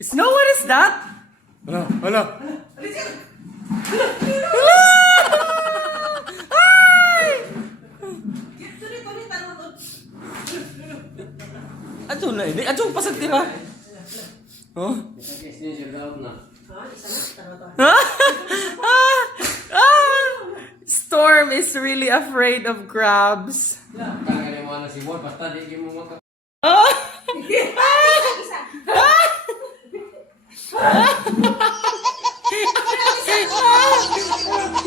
Snow, what is that? Hala, hala. Ay! Ato na ini, ato pasag tira. Oh. Storm is really afraid of crabs. Oh!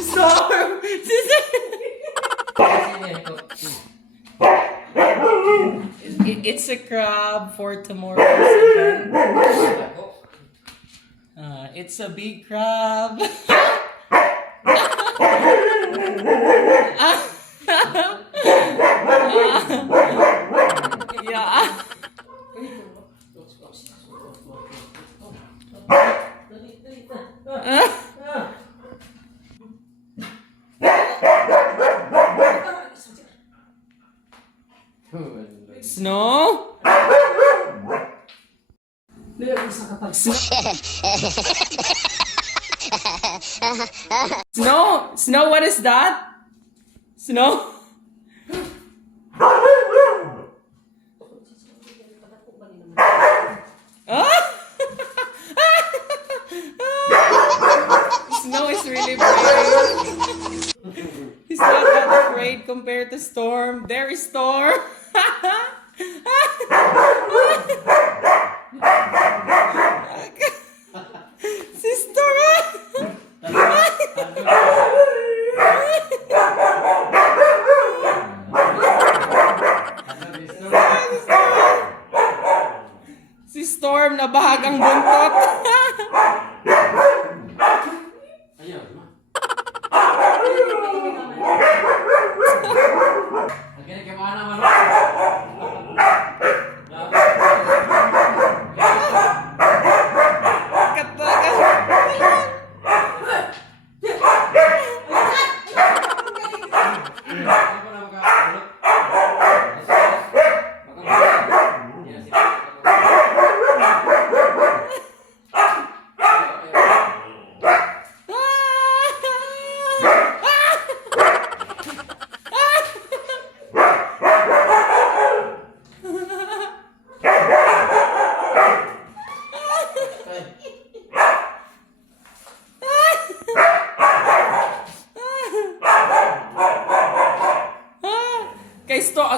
Storm! It's a crab for tomorrow's event. It's a big crab. Yeah. Snow? Snow, what is that? Snow? Snow is really brave. He's not that afraid compared to Storm. There is Storm. Si Storm. Si Storm na bahagang buntot.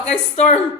Kay Storm.